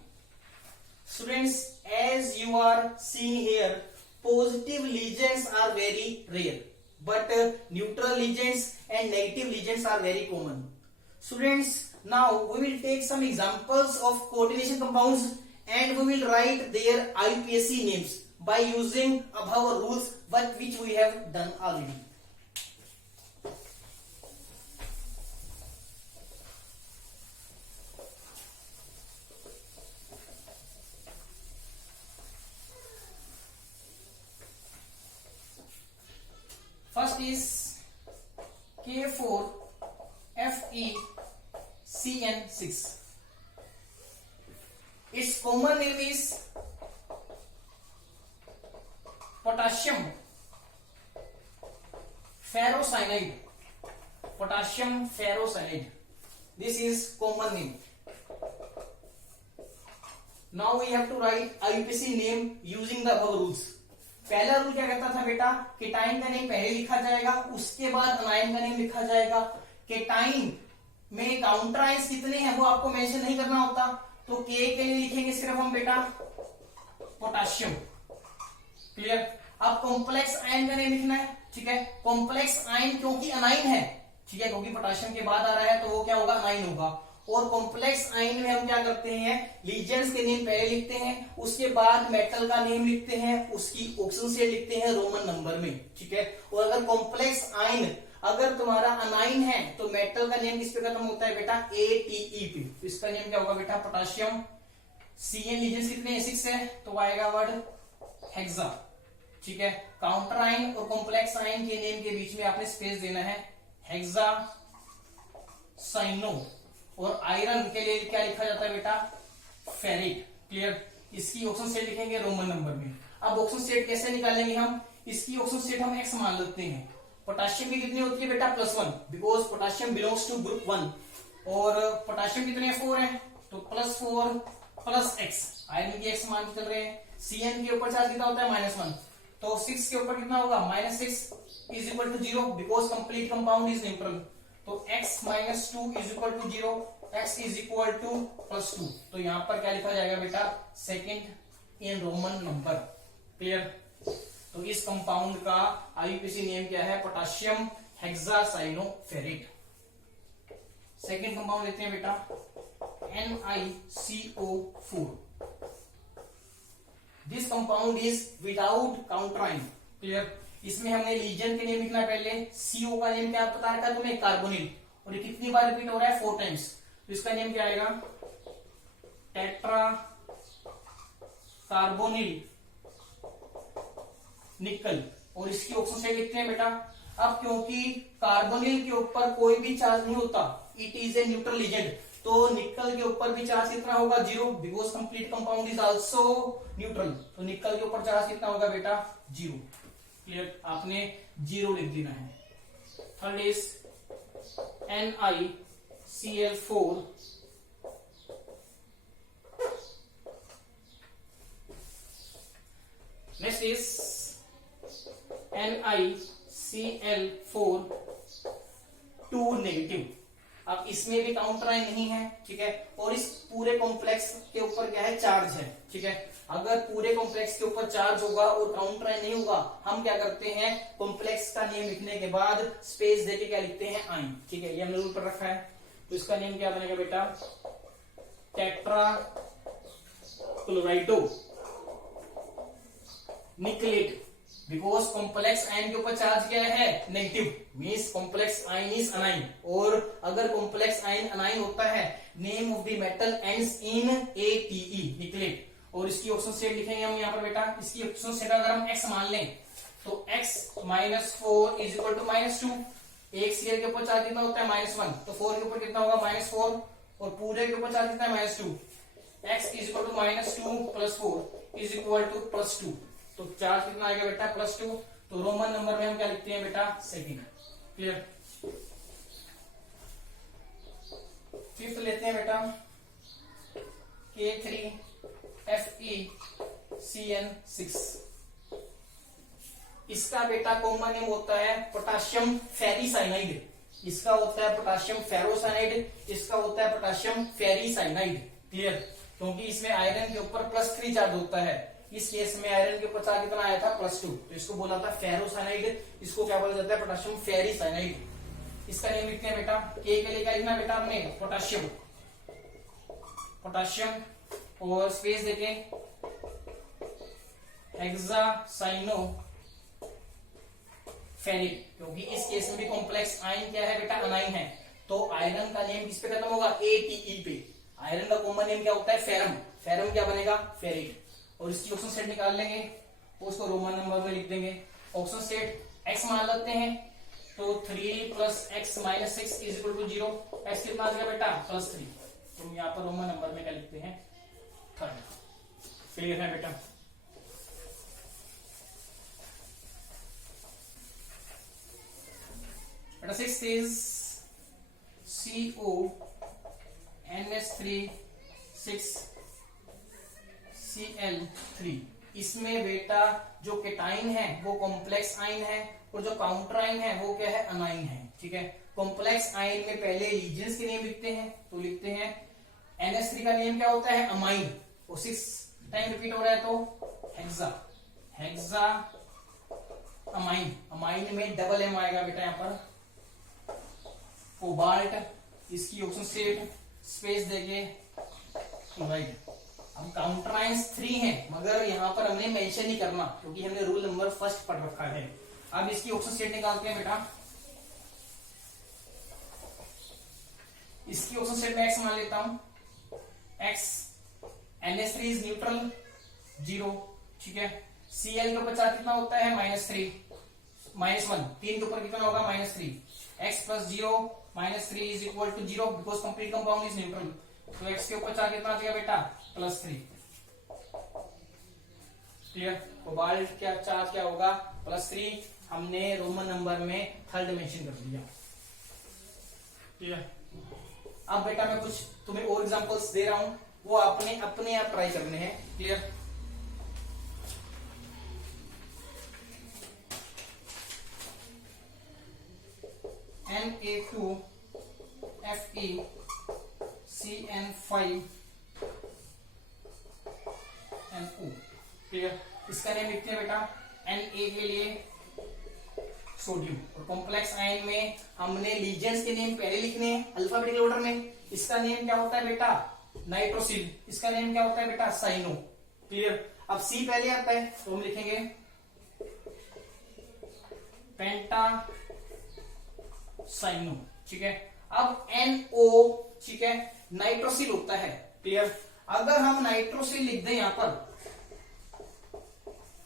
Students, as you are seeing here, positive lesions are very rare, but neutral lesions and negative lesions are very common. Students, now we will take some examples of coordination compounds and we will write their IUPAC names by using above rules which we have done already. First is K4FeCN6. Its common name is potassium ferrocyanide. Potassium ferrocyanide. This is common name. Now we have to write IUPAC name using the above rules. पहला rule क्या कहता था बेटा, cation का name पहले लिखा जाएगा, उसके बाद अनायन का नेम लिखा जाएगा। केटाइन में काउंटर आयंस कितने हैं वो आपको मेंशन नहीं करना होता, तो के लिए लिखेंगे सिर्फ हम बेटा पोटाशियम। क्लियर। अब कॉम्प्लेक्स आयन का नेम लिखना है, ठीक है। कॉम्प्लेक्स आयन क्योंकि अनाइन है, ठीक है, क्योंकि पोटाशियम के बाद आ रहा है तो वो क्या होगा, अनाइन होगा। और कॉम्प्लेक्स आयन में हम क्या करते हैं, लीजेंड्स के नेम पहले लिखते हैं, उसके बाद मेटल का नेम लिखते हैं, उसकी ऑक्सीजन शेल लिखते हैं रोमन नंबर में, ठीक है। और अगर कॉम्प्लेक्स आयन अगर तुम्हारा अनाइन है तो मेटल का नेम किस पे खत्म होता है बेटा, ATE पे। तो इसका नेम क्या होगा बेटा, पोटाशियम। CN लीजेंड्स कितने हैं, 6 है, तो आएगा वर्ड हेक्सा, ठीक है। काउंटर आयन और कॉम्प्लेक्स आयन के नेम के बीच में आपने स्पेस देना है, हेक्सा साइनो। और आयरन के लिए क्या लिखा जाता है बेटा, फेरिक। क्लियर। इसकी ऑक्सीजन स्टेट लिखेंगे रोमन नंबर में। अब ऑक्सीजन स्टेट कैसे निकालेंगे हम, इसकी ऑक्सीजन स्टेट हम X मान लेते हैं। पोटाशियम की कितनी होती है बेटा, +1, because potassium belongs to group 1। और पोटाशियम कितने 4 है, तो +4 + X, आयरन की X मान के चल रहे हैं। CN के ऊपर चार्ज कितना होता है, -1, तो 6 के ऊपर कितना होगा, -6 is equal to 0, because complete compound is neutral. तो X - 2 is equal to 0, X is equal to +2। तो यहां पर क्या लिखा जाएगा बेटा, second in Roman number. Clear. तो इस कंपाउंड का IUPAC नेम क्या है, पोटाशियम हेक्सासाइनोफेरेट। सेकेंड कंपाउंड लेते हैं बेटा NiCO4। This compound is without counter ion. Clear. इसमें हमने लीजन के नेम लिखना है पहले। CO का नेम क्या पता रखा तुम्हें, कार्बोनिल। और ये कितनी बार रिपीट हो रहा है, 4 टाइम्स। तो इसका नेम क्या आएगा, टेट्रा कार्बोनिल निकल। और इसकी ऑक्सीजन शेल लिखते हैं बेटा। अब क्योंकि कार्बोनिल के ऊपर कोई भी चार्ज नहीं होता, it is a neutral legend, तो निकल के ऊपर भी चार्ज कितना होगा, 0, because complete compound is also neutral. तो निकल के ऊपर चार्ज कितना होगा बेटा, 0। क्लियर। आपने 0 लिख देना है। Third is NiCl4। Next is NiCl4 2 negative. अब इसमें भी काउंटर आयन नहीं है, ठीक है। और इस पूरे कॉम्प्लेक्स के ऊपर क्या है, चार्ज है, ठीक है। अगर पूरे कॉम्प्लेक्स के ऊपर चार्ज होगा और काउंटर आयन नहीं होगा, हम क्या करते हैं, कॉम्प्लेक्स का नेम लिखने के बाद स्पेस देके क्या लिखते हैं, आयन, ठीक है। ये हमने रूल पर रखा है। तो इसका नेम क्या बनेगा बेटा, टेट्रा क्लोराइडो निकलेट, बिकॉज कॉम्प्लेक्स आयन के ऊपर चार्ज क्या है, negative, means complex ion is anion. और अगर कॉम्प्लेक्स आयन अनाइन होता है, name of the metal ends in ATE, निकलेट। और इसकी ऑक्सीजन स्टेट लिखेंगे हम यहाँ पर बेटा। इसकी ऑक्सीजन स्टेट अगर हम X मान लें तो X - 4 इज इक्वल टू -2। एक Cl के ऊपर चार्ज कितना होता है, -1, तो 4 के ऊपर कितना होगा, -4, और पूरे के ऊपर चार्ज कितना है, -2। X is equal to -2 + 4 is equal to +2। तो चार्ज कितना आएगा बेटा, +2। तो रोमन नंबर में हम क्या लिखते हैं बेटा, सेकंड। क्लियर। फिफ्थ लेते हैं बेटा K3FeCN6। इसका बेटा कॉमन नेम होता है पोटाशियम फेरिसाइनाइड। इसका होता है पोटाशियम फेरोसाइनाइड, इसका होता है पोटाशियम फेरिसाइनाइड। क्लियर। क्योंकि इसमें आयरन के ऊपर +3 चार्ज होता है, इस केस में आयरन के ऊपर चार्ज कितना आया था, +2, तो इसको बोला था फेरोसाइनाइड, इसको क्या बोला जाता है, पोटाशियम फेरिसाइनाइड। इसका नेम लिखते हैं बेटा, के लिए क्या लिखना बेटा हमने, पोटाशियम, पोटाशियम और स्पेस देके हेक्सासाइनो फेरिक, क्योंकि इस केस में भी कॉम्प्लेक्स आयन क्या है बेटा, अनाइन है, तो आयरन का नेम किस पे खत्म होगा, ATE पे। आयरन का कॉमन नेम क्या होता है, फेरम, फेरम क्या बनेगा, फेरिक। और इसकी ऑक्सीजन स्टेट निकाल लेंगे, उसको रोमन नंबर में लिख देंगे। ऑक्सीजन स्टेट x मान लेते हैं, तो 3 + x - 6 = 0। x कितना आ जाएगा बेटा, +3। तो यहाँ पर रोमन नंबर में क्या लिखते हैं, 3rd। क्लियर है बेटा। बेटा 6 इज CONH3 6Cl3। इसमें बेटा जो केटाइन है वो कॉम्प्लेक्स आयन है, और जो काउंटर आयन है वो क्या है, अनाइन है। ठीक है। कॉम्प्लेक्स आयन में पहले लीजेंस के नेम लिखते हैं, तो लिखते हैं NH3 का नेम क्या होता है, अमाइन, और 6 टाइम रिपीट हो रहा है तो हेक्सा अमाइन। अमाइन में डबल M आएगा बेटा यहाँ पर। कोबाल्ट, इसकी ऑक्सीजन स्टेट स्पेस देके क्लोराइड। अब काउंटर आयंस 3 हैं, मगर यहाँ पर हमने मेंशन नहीं करना क्योंकि हमने रूल नंबर 1 पढ़ रखा है। अब इसकी ऑक्सीजन स्टेट निकालते हैं बेटा। इसकी ऑक्सीजन स्टेट में x मान लेता हूं, x NH3 इज न्यूट्रल 0। ठीक है। Cl के ऊपर चार्ज कितना होता है, -3 -1, 3 के ऊपर कितना होगा, -3। x + 0 -3 = 0 because complete compound is neutral. तो x के ऊपर चार्ज कितना आ जाएगा बेटा, +3। क्लियर। कोबाल्ट क्या चार्ज क्या होगा, +3। हमने रोमन नंबर में 3rd मेंशन कर दिया। क्लियर। अब बेटा मैं कुछ तुम्हें और एग्जांपल्स दे रहा हूं, वो आपने अपने आप ट्राई करने हैं। क्लियर। Na2FeCN5NO। क्लियर। इसका नेम लिखते हैं बेटा, Na के लिए सोडियम, और कॉम्प्लेक्स आयन में हमने लीजेंस के नेम पहले लिखने हैं अल्फाबेटिकल ऑर्डर में। इसका नेम क्या होता है बेटा, नाइट्रोसिल। इसका नेम क्या होता है बेटा, साइनो। क्लियर। अब C पहले आता है तो हम लिखेंगे पेंटासाइनो। ठीक है। अब NO, ठीक है, नाइट्रोसिल होता है। क्लियर। अगर हम नाइट्रोसिल लिख दें, यहां पर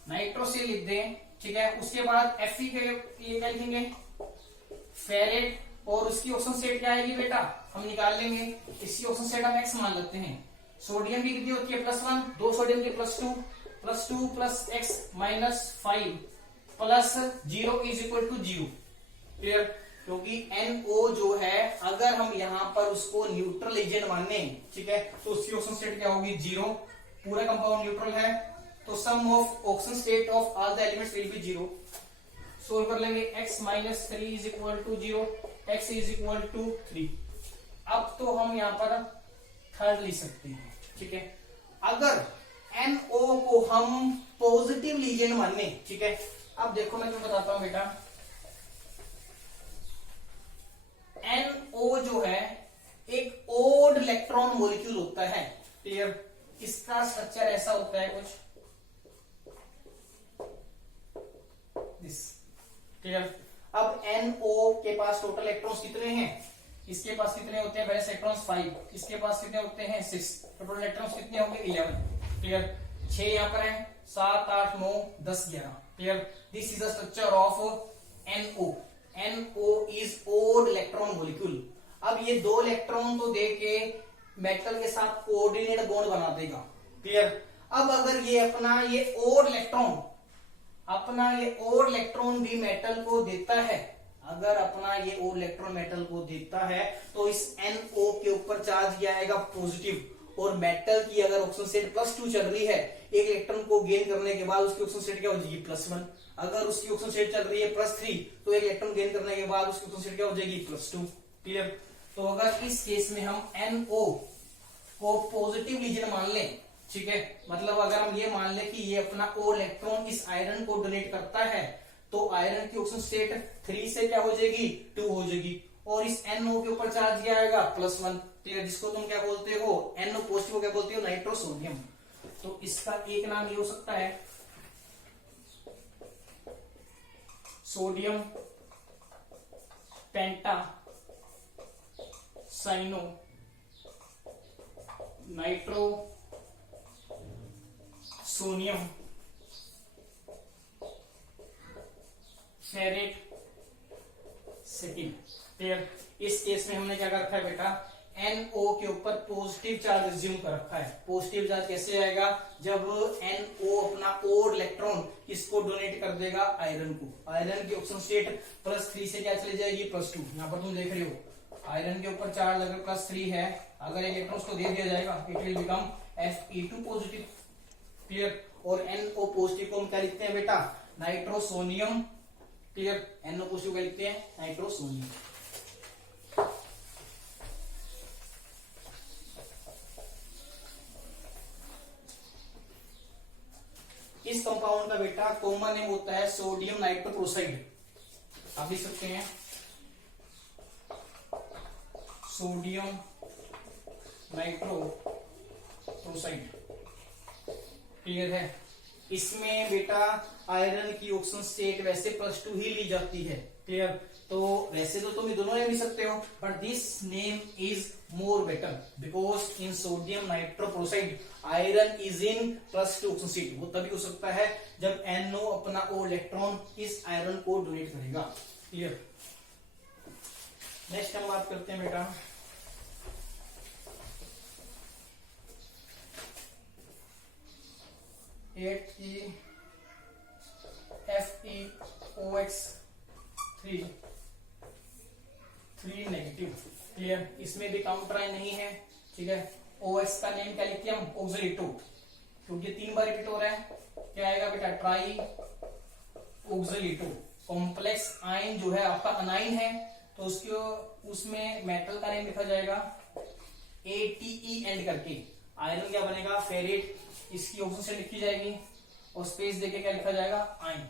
नाइट्रोसिल लिख दें, ठीक है, उसके बाद Fe के लिए क्या लिखेंगे, फेरेट, और उसकी ऑक्सीजन स्टेट क्या आएगी बेटा, हम निकाल लेंगे। इसकी ऑक्सीजन स्टेट हम x मान लेते हैं। सोडियम की कितनी होती है, +1, 2 सोडियम के +2 + x - 5 + 0 = 0। क्लियर। क्योंकि NO जो है, अगर हम यहां पर उसको न्यूट्रल एजेंट माने, ठीक है, तो उसकी ऑक्सीजन स्टेट क्या होगी, 0। पूरा कंपाउंड न्यूट्रल है, तो sum of oxygen state of all the elements will be 0। Solve कर लेंगे, x - 3 = 0, x = 3। अब तो हम यहां पर 3rd लिख सकते हैं। ठीक है। अगर NO को हम पॉजिटिव लीजेंड माने, ठीक है, अब देखो मैं तुम्हें बताता हूं बेटा, NO जो है एक ओड इलेक्ट्रॉन मॉलिक्यूल होता है। क्लियर। इसका स्ट्रक्चर ऐसा होता है कुछ दिस। क्लियर। अब NO के पास टोटल इलेक्ट्रॉन्स कितने हैं, इसके पास कितने होते हैं, वैलेंस इलेक्ट्रॉन्स 5, इसके पास कितने होते हैं, 6, तो टोटल इलेक्ट्रॉन्स कितने होंगे, 11। क्लियर। 6 यहां पर है, 7 8 9 10 11। Clear. This is the structure of NO। NO is odd electron molecule. अब ये 2 इलेक्ट्रॉन तो दे के मेटल के साथ कोऑर्डिनेट बॉन्ड बना देगा। क्लियर। अब अगर ये अपना ये ओड इलेक्ट्रॉन अपना ये और इलेक्ट्रॉन भी मेटल को देता है, अगर अपना ये और इलेक्ट्रॉन मेटल को देता है तो इस NO के ऊपर चार्ज किया जाएगा पॉजिटिव, और मेटल की अगर ऑक्सीजन स्टेट +2 चल रही है, एक इलेक्ट्रॉन को गेन करने के बाद उसकी ऑक्सीजन स्टेट क्या हो जाएगी +1। अगर उसकी ऑक्सीजन स्टेट चल रही है +3 तो एक इलेक्ट्रॉन गेन करने के बाद उसकी ऑक्सीजन स्टेट क्या हो जाएगी +2। क्लियर। तो अगर इस केस में हम NO को पॉजिटिव लीजन मान लें, ठीक है, मतलब अगर हम ये मान लें कि ये अपना O इलेक्ट्रॉन इस आयरन को डोनेट करता है, तो आयरन की ऑक्सीजन स्टेट 3 से क्या हो जाएगी 2 हो जाएगी, और इस NO के ऊपर चार्ज किया आएगा +1, ठीक है, जिसको तुम क्या बोलते हो, NO पॉजिटिव को क्या बोलते हो, नाइट्रोसोडियम। तो इसका एक नाम ये हो सकता है sodium penta cyano nitrosonium ferrate second. Clear. इस केस में हमने क्या कर रखा है बेटा, NO के ऊपर पॉजिटिव चार्ज एज्यूम कर रखा है। पॉजिटिव चार्ज कैसे आएगा, जब NO अपना और इलेक्ट्रॉन इसको डोनेट कर देगा आयरन को, आयरन की ऑक्सीजन स्टेट +3 से क्या चली जाएगी +2। यहाँ पर तुम देख रहे हो आयरन के ऊपर चार्ज अगर +3 है, अगर इलेक्ट्रॉन को दे दिया जाएगा it will become Fe2 positive. Clear. और NO पॉजिटिव को हम क्या लिखते हैं बेटा, नाइट्रोसोनियम। क्लियर। NO पॉजिटिव क्या लिखते हैं, नाइट्रोसोनियम। इस कंपाउंड का बेटा कॉमन नेम होता है सोडियम नाइट्रोक्लोराइड। आप लिख सकते हैं सोडियम नाइट्रोक्लोराइड। क्लियर है। इसमें बेटा आयरन की ऑक्सीजन स्टेट वैसे +2 ही ली जाती है। क्लियर। तो वैसे तो तुम दोनों नेम लिख सकते हो, but this name is more better because in sodium nitrochloride iron is in +2 oxygen state. वो तभी हो सकता है जब NO अपना O इलेक्ट्रॉन इस आयरन को डोनेट करेगा। क्लियर। नेक्स्ट हम बात करते हैं बेटा FeOX3 3 नेगेटिव। क्लियर। इसमें भी काउंटर आयन नहीं है। ठीक है। OX का नेम क्या लिखते हैं हम, ऑक्सलेटो, क्योंकि 3 बार रिपीट हो रहा है। क्या आएगा बेटा, ट्राई ऑक्सलेटो। कॉम्प्लेक्स आयन जो है आपका अनाइन है, तो उसमें मेटल का नेम लिखा जाएगा ATE एंड करके। आयरन क्या बनेगा, फेरेट। इसकी ऑक्सीजन स्टेट लिखी जाएगी और स्पेस देके क्या लिखा जाएगा, आयन।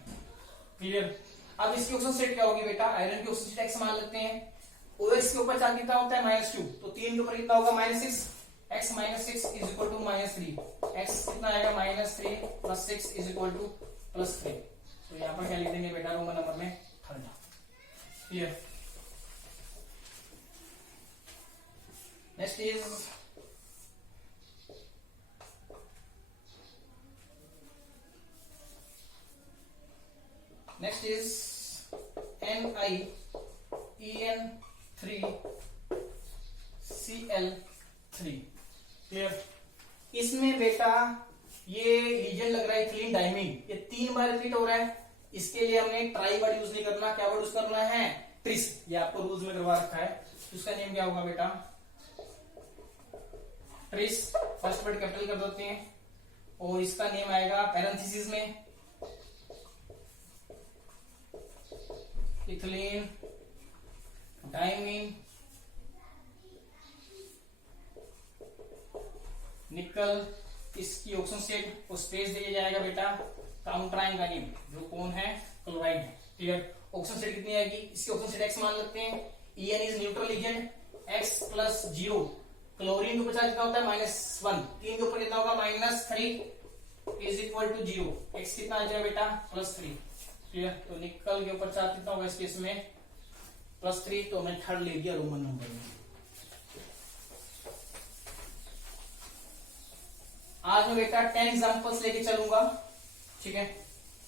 क्लियर। अब इसकी ऑक्सीजन स्टेट क्या होगी बेटा, आयरन की ऑक्सीजन स्टेट x मान लेते हैं। OX के ऊपर चार्ज कितना होता है -2, तो 3 के ऊपर कितना होगा -6। x -6 is equal to -3। x कितना आएगा -3 + 6 इज इक्वल टू +3। तो यहाँ पर क्या लिख देंगे बेटा, रोमन नंबर में 3। Clear. Next is NiEN3Cl3। Clear. इसमें बेटा ये लीजन लग रहा है इथिलीन डाइमीन, ये 3 बार रिपीट हो रहा है। इसके लिए हमने ट्राई वर्ड यूज नहीं करना, क्या वर्ड यूज करना है, ट्रिस। ये आपको रूल्स में करवा रखा है। तो इसका नेम क्या होगा बेटा, ट्रिस। फर्स्ट वर्ड कैपिटल कर देते हैं और इसका नेम आएगा पैरेंथेसिस में इथिलीन डाइमीन निकल। इसकी ऑक्सीजन स्टेट और स्पेस दिया जाएगा बेटा काउंटर आयन का नेम, जो कौन है, क्लोराइड है। क्लियर। ऑक्सीजन स्टेट कितनी आएगी, इसकी ऑक्सीजन स्टेट x मान लेते हैं। EN is neutral agent, x + 0। Chlorine के ऊपर चार्ज कितना होता है -1, 3 के ऊपर कितना होगा -3 इज इक्वल टू 0। x कितना आ जाएगा बेटा +3। क्लियर। तो निकल के ऊपर चार्ज कितना होगा इस केस में +3, तो मैं 3rd ले लिया रोमन नंबर में। आज मैं बेटा 10 एग्जांपल्स लेके चलूंगा। ठीक है।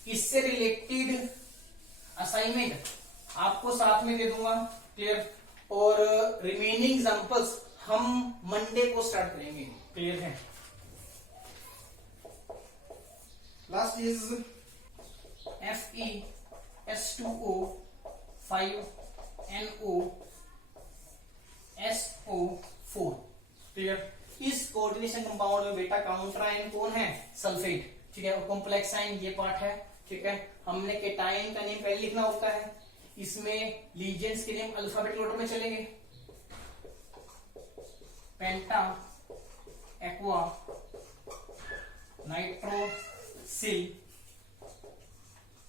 इससे रिलेटेड असाइनमेंट आपको साथ में दे दूंगा। क्लियर। और रिमेनिंग एग्जांपल्स हम मंडे को स्टार्ट करेंगे। क्लियर है। Last is FeS2O 5NOSO4। Clear. इस कोऑर्डिनेशन कंपाउंड में बेटा काउंटर आयन कौन है? सल्फेट। ठीक है। और कॉम्प्लेक्स आयन ये पार्ट है। ठीक है। हमने केटाइन का नेम पहले लिखना होता है। इसमें लीजेंड्स के नेम अल्फाबेटिक ऑर्डर में चलेंगे। पेंटा, एक्वा, नाइट्रोसिल,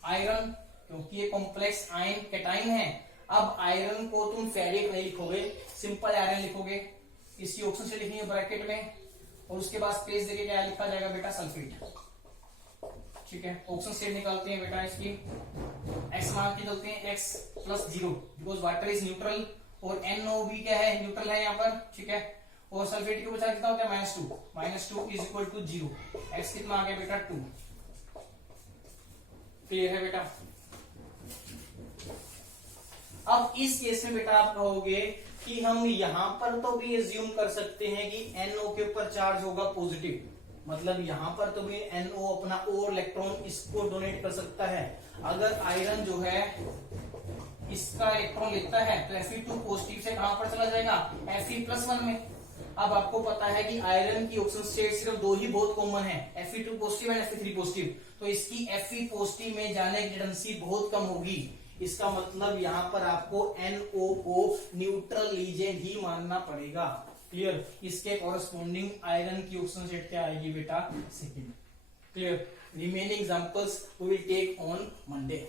आयरन, क्योंकि ये कॉम्प्लेक्स आयन केटाइन है। अब आयरन को तुम फेरिक नहीं लिखोगे, सिंपल आयरन लिखोगे। इसकी ऑप्शन से लिखेंगे ब्रैकेट में, और उसके बाद स्पेस देके क्या लिखा जाएगा बेटा? सल्फेट। ठीक है। ऑप्शन से निकालते हैं बेटा इसकी। एक्स मान के चलते हैं x+0 because water is neutral, और NO भी क्या है? न्यूट्रल है यहाँ पर। ठीक है। और सल्फेट की बचा कितना होता है? -2 इज इक्वल टू 0। एक्स कितना आ गया बेटा? 2। क्लियर है बेटा? अब इस केस में बेटा आप कहोगे कि हम यहां पर तो भी एज्यूम कर सकते हैं कि NO के ऊपर चार्ज होगा पॉजिटिव, मतलब यहां पर तो भी NO अपना और इलेक्ट्रॉन इसको डोनेट कर सकता है। अगर आयरन जो है इसका इलेक्ट्रॉन लेता है तो Fe2 पॉजिटिव से कहां पर चला जाएगा? Fe+1 में। अब आपको पता है कि आयरन की ऑक्सीजन स्टेट सिर्फ दो ही बहुत कॉमन है, Fe2 positive and Fe3 positive. तो इसकी Fe पॉजिटिव में जाने की टेंडेंसी बहुत कम होगी। इसका मतलब यहां पर आपको NO को न्यूट्रल लीजेंड ही मानना पड़ेगा। क्लियर। इसके कॉरेस्पॉन्डिंग आयरन की ऑक्सीजन स्टेट क्या आएगी बेटा? Second. Clear. Remaining examples we will take on Monday.